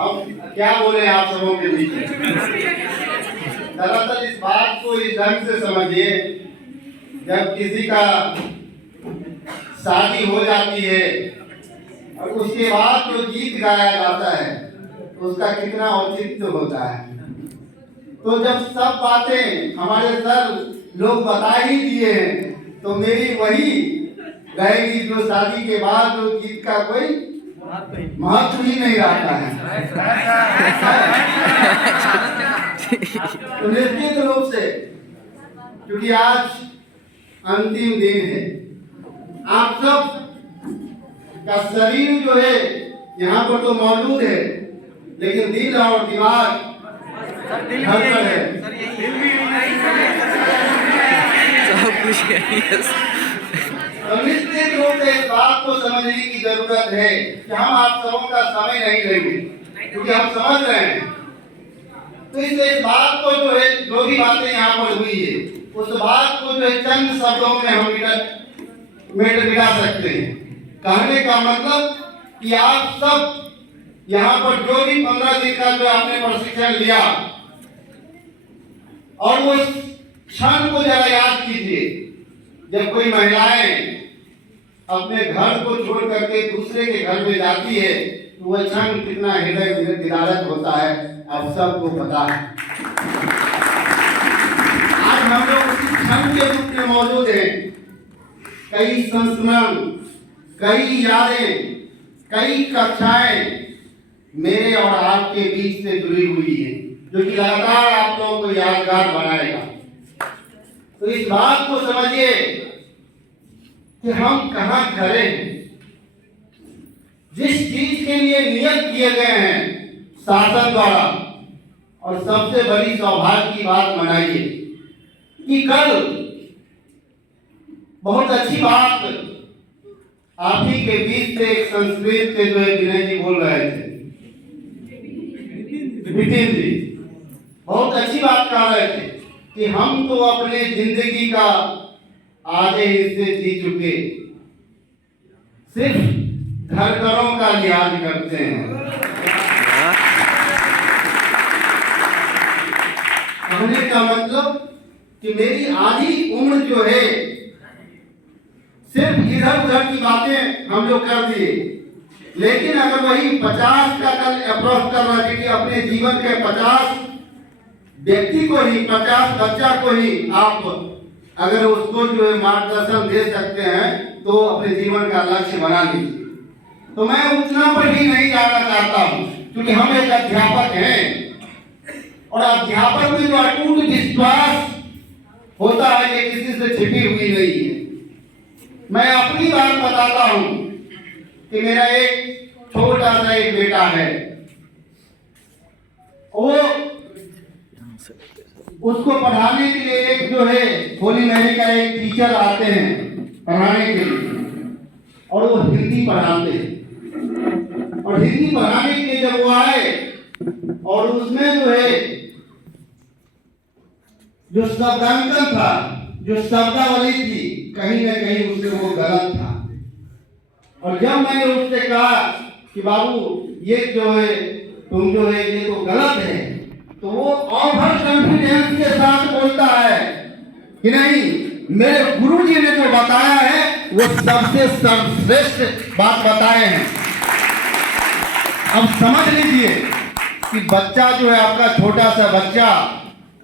अब क्या बोले आप सबों के बीच में। दरअसल इस बात को इस ढंग से समझिए, जब किसी का शादी हो जाती है और उसके बाद जो गीत गाया जाता है उसका कितना औचित्य होता है। तो जब सब बातें हमारे सर लोग बता ही दिए हैं तो मेरी वही रहेगी जो शादी के बाद जो गीत का कोई महत्व ही नहीं रहता है। तो निश्चित रूप से क्योंकि आज अंतिम दिन है, आप सब का शरीर जो है यहाँ पर तो मौजूद है, लेकिन दिल और दिमाग घर पर है। सब कुछ तो निश्चित रूप से इस बात को समझने की जरूरत है कि हम आप सबों का समय नहीं लेंगे, क्योंकि हम समझ रहे हैं। तो इसलिए इस बात को जो है, जो भी बातें यहाँ पर हुई है, उस बात को जो है चंद शब्दों में हम मिटा सकते हैं। कहने का मतलब कि आप सब यहाँ पर जो भी 15 दिन का जो आपने प्रशिक्षण लिया, और उस क्षण को जरा याद कीजिए जब कोई महिलाएं अपने घर को छोड़ करके दूसरे के घर में जाती है तो वह क्षण कितना हृदय विदारक होता है, आप सबको पता है। आज हम लोग उसी क्षण के रूप में मौजूद हैं। कई संस्मरण, कई यादें, कई कक्षाएं मेरे और आपके बीच से जुड़ी हुई है, जो कि लगातार आप लोगों को यादगार बनाएगा। तो इस बात को समझिए कि हम कहाँ खड़े हैं। जिस चीज के लिए नियत किए गए हैं शासन द्वारा, और सबसे बड़ी सौभाग्य की बात मनाइए कि कल बहुत अच्छी बात आप ही के बीच से एक संस्कृत के जो विनय जी बोल रहे थे, नितिन जी बहुत अच्छी बात कह रहे थे कि हम तो अपने जिंदगी का आधे हिस्से जी चुके, सिर्फ घर-घरों का लिहाज करते हैं। कहने का मतलब कि मेरी आधी उम्र जो है सिर्फ इधर उधर की बातें हम लोग कर दिए, लेकिन अगर वही 50 का कल अप्रोच कर रहे थे कि अपने जीवन के 50 व्यक्ति को ही, 50 बच्चा को ही आप अगर उसको जो है मार्गदर्शन दे सकते हैं तो अपने जीवन का लक्ष्य बना लीजिए। तो मैं उतना पर भी नहीं जाना चाहता हूँ, क्योंकि हम एक अध्यापक हैं और अध्यापक में जो अटूट विश्वास होता है ये किसी से छिपी हुई नहीं है। मैं अपनी बात बताता हूँ कि मेरा एक छोटा सा एक बेटा है, वो उसको पढ़ाने के लिए एक जो है होली मैरी का एक टीचर आते हैं पढ़ाने के लिए, और वो हिंदी पढ़ाते हैं। और हिंदी पढ़ाने के लिए जब वो आए और उसमें जो है जो शब्दांकन था, जो शब्दावली थी, कहीं न कहीं उसमें वो गलत था। और जब मैंने उससे कहा कि बाबू ये जो है तुम जो है ये तो गलत है, तो वो ओवर कॉन्फिडेंस के साथ बोलता है कि नहीं, मेरे गुरुजी ने जो बताया है वो सबसे सर्वश्रेष्ठ बात बताए हैं। अब समझ लीजिए कि बच्चा जो है, आपका छोटा सा बच्चा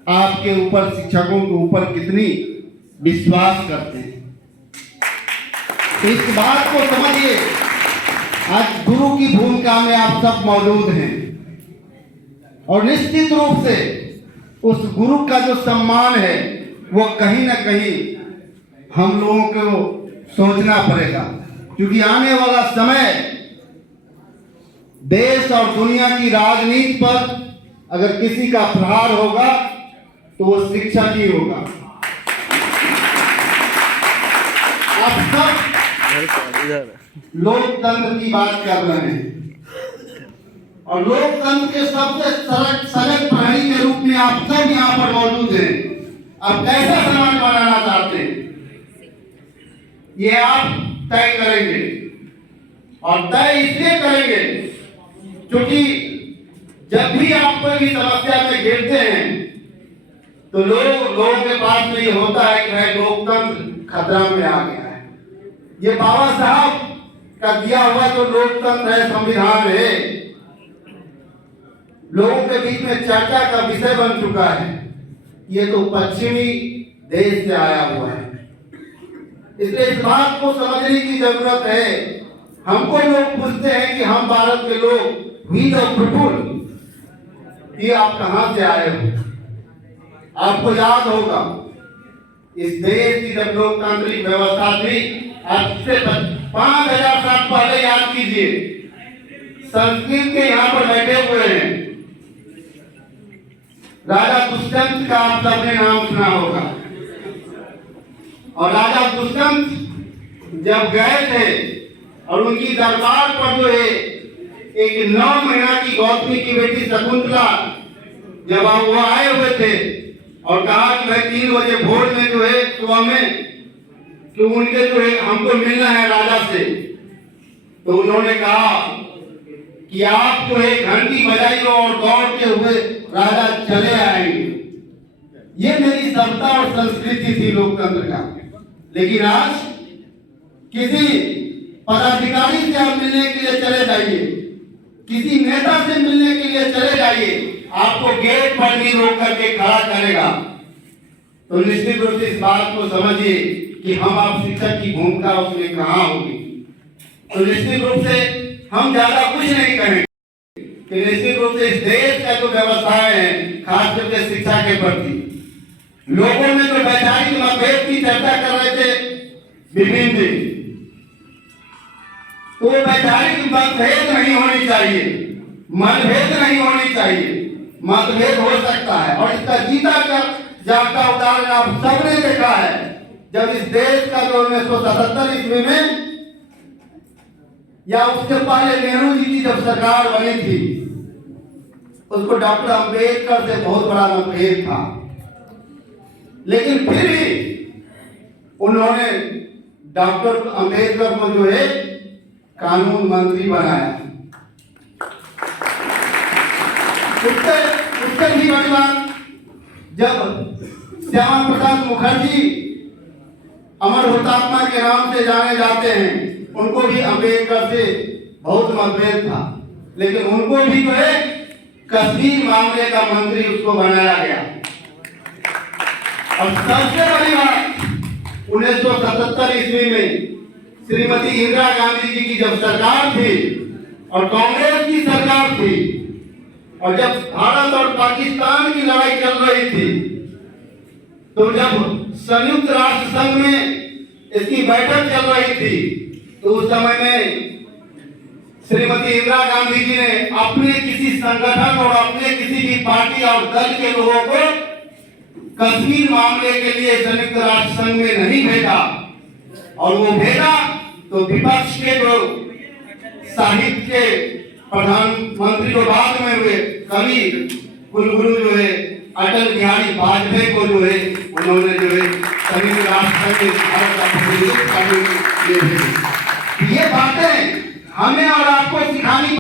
आपके ऊपर, शिक्षकों के ऊपर कितनी विश्वास करते हैं। तो इस बात को समझिए, आज गुरु की भूमिका में आप सब मौजूद हैं, और निश्चित रूप से उस गुरु का जो सम्मान है वो कहीं ना कहीं हम लोगों को सोचना पड़ेगा, क्योंकि आने वाला समय देश और दुनिया की राजनीति पर अगर किसी का प्रहार होगा तो वो शिक्षक ही होगा। आप सब लोकतंत्र की बात कर रहे हैं, और लोकतंत्र के सबसे सजग प्रहरी के रूप में आप सब यहाँ पर मौजूद हैं। अब कैसा समाज बनाना चाहते हैं ये आप तय करेंगे, और तय इसलिए करेंगे क्योंकि जब भी आप कोई भी समस्या में घिरते हैं तो लोगों के पास में ये होता है कि भाई लोकतंत्र खतरा में आ गया है। ये बाबा साहब का दिया हुआ जो लोकतंत्र है, संविधान है, लोगों के बीच में चर्चा का विषय बन चुका है। ये तो पश्चिमी देश से आया हुआ है, इसलिए इस बात को समझने की जरूरत है। हमको लोग पूछते हैं कि हम भारत के लोग वी द पीपुल, ये आप कहां से आए हो? आपको याद होगा इस देश की जब लोकतांत्रिक व्यवस्था थी, आज से 5000 साल पहले याद कीजिए, संस्कृत के यहाँ पर बैठे हुए हैं राजा दुष्यंत का आप सबने नाम सुना होगा। और राजा दुष्यंत जब गए थे और उनकी दरबार पर जो है एक 9 महीना की गौतमी की बेटी शकुंतला जब वो आए हुए थे और कहा कि भाई 3 बजे भोर में जो है सुबह में कि उनके जो है हमको मिलना है राजा से, तो उन्होंने कहा कि आप जो है घंटी बजाइए और दौड़ते हुए राजा चले आएंगे। ये मेरी सभ्यता और संस्कृति थी लोकतंत्र का। लेकिन आज किसी पदाधिकारी से आप मिलने के लिए चले जाइए, किसी नेता से मिलने के लिए चले जाइए, आपको गेट पर भी रोक करके खड़ा करेगा। तो निश्चित रूप से इस बात को समझिए कि हम आप शिक्षक की भूमिका उसमें कहाँ होगी। तो निश्चित रूप से हम ज्यादा कुछ नहीं कहेंगे कि निश्चित रूप से इस देश का जो व्यवस्थाएं हैं, खास करके शिक्षा के प्रति लोगों में जो वैचारिक मतभेद की चर्चा कर रहे थे विभिन्न दिन, तो वैचारिक मतभेद नहीं होनी चाहिए, मतभेद नहीं होनी चाहिए। मतभेद हो सकता है और इसका जीता जागता उदाहरण आप सबने देखा है। जब इस देश का जो 1977 ईस्वी में या उसके पहले नेहरू जी की जब सरकार बनी थी, उसको डॉक्टर अंबेडकर से बहुत बड़ा मतभेद था, लेकिन फिर भी उन्होंने डॉक्टर अंबेडकर को जो है कानून मंत्री बनाया। उससे भी बड़ी बात, जब श्यामा प्रसाद मुखर्जी अमर हुतात्मा के नाम से जाने जाते हैं, उनको भी अंबेडकर से बहुत मतभेद था, लेकिन उनको भी जो है कश्मीर मामले का मंत्री उसको बनाया गया। और सबसे बड़ी बात, 1977 ईस्वी में श्रीमती इंदिरा गांधी जी की जब सरकार थी और कांग्रेस की सरकार थी, और जब भारत और पाकिस्तान की लड़ाई चल रही थी, तो जब संयुक्त राष्ट्र संघ में इसकी बैठक चल रही थी, तो उस समय में श्रीमती इंदिरा गांधी जी ने अपने किसी संगठन और अपने किसी भी पार्टी और दल के लोगों को कश्मीर मामले के लिए संयुक्त राष्ट्र संघ में नहीं भेजा, और वो भेजा तो विपक्ष के जो साहित्य के प्रधानमंत्री जो बाद में हुए कवि कुलगुरु जो है अटल बिहारी वाजपेयी को जो है उन्होंने जो है संयुक्त राष्ट्र संघ में भारत का प्रतिनिधित्व करने के लिए भेजा। ये बातें हमें और आपको सिखानी